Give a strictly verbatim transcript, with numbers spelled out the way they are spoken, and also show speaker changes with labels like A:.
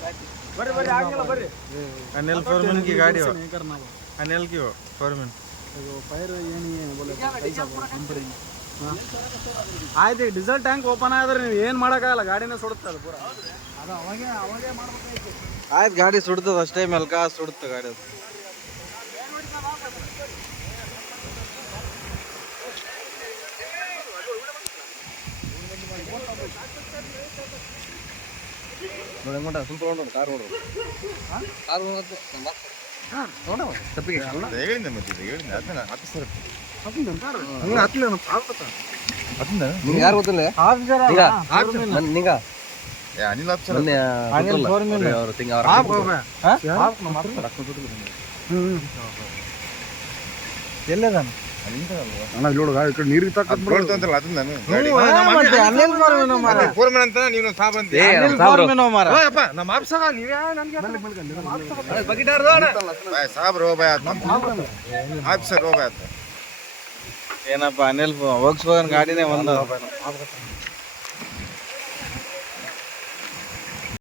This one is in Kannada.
A: ಬರ್ರಿ ಬರ್ರಿ ಆಗಿಲ್ಲ ಬರ್ರಿ.
B: अनिल फोरमैन की गाड़ी हो, अनिल की हो फोरमैन.
A: ಫೈರ್ ಏನು ಆಯ್ತು. ಈಗ ಡೀಸೆಲ್ ಟ್ಯಾಂಕ್ ಓಪನ್ ಆದ್ರೆ ನೀವು ಏನು ಮಾಡೋಕ್ಕಾಗಲ್ಲ, ಗಾಡಿನೇ ಸುಡುತ್ತೆ ಅದು ಪೂರ. ಅದು ಅವಾಗೆ ಅವಾಗೆ ಮಾಡ್ಬೇಕಾಯ್ತು.
B: ಆಯ್ತು ಗಾಡಿ ಸುಡ್ತದ ಅಷ್ಟೇ, ಮೆಲ್ಕ ಸುಡುತ್ತೆ ಗಾಡಿ. ನೋಡಿ ನೋಡ ಸುಮ್ ತೊಗೊಂಡು ಕಾರ್ ನೋಡ್ರು ಕಾರ್ ನೋಡವ ತಪ್ಪಿಗೆ ಹೇಳಿದ್ದೆ ಮತ್ತೆ ಇದು ಹೇಳಿದ್ದೆ ಅದನ್ನ ಹತ್ತು ಸರ್ ಹಂಗೆ ಹತ್ತಲೇ ಅದನ್ನ ನಿಂಗೆ ಯಾರು ಗೊತ್ತಿಲ್ಲ ನಿಂಗ ಅನಿಲ್ ಆಫೀಸರ್ ಅನಿಲ್ ಫೋರ್ಮನ್ ಅವರು ತಿಂಗ ಎಲ್ಲದಾನ ಅಣ್ಣ ನೋಡು ಗಾಡಿ ಕಡೆ ನೀರಿಗೆ ತಕ್ಕಂತ ಬರ್ತಂತಲ್ಲ ಅದನ್ನ ನಾನು ಅನಿಲ್ ಫೋರ್ಮನ್ ಮಾರ ಫೋರ್ಮನ್ ಅಂತ ನೀನು ಸಾಬ್ ಅಂತ ಅನಿಲ್ ಫೋರ್ಮನ್ ಮಾರ ಓಯಪ್ಪ ನಮ್ಮ ಆಫೀಸರ್ ನೀವೇ ನನಗೆ ಬಕೆಟ್ ಆರ್ದೋ ಅಣ್ಣ ಬಾಯ್ ಸಾಬ್ ರೋ ಬಾಯ್ ಆಫೀಸರ್ ರೋ ಬಾಯ್ ಏನಪ್ಪ ಅನಿಲ್ ವೋಕ್ಸ್ ವ್ಯಾಗನ್ ಗಾಡಿನೇ ಒಂದು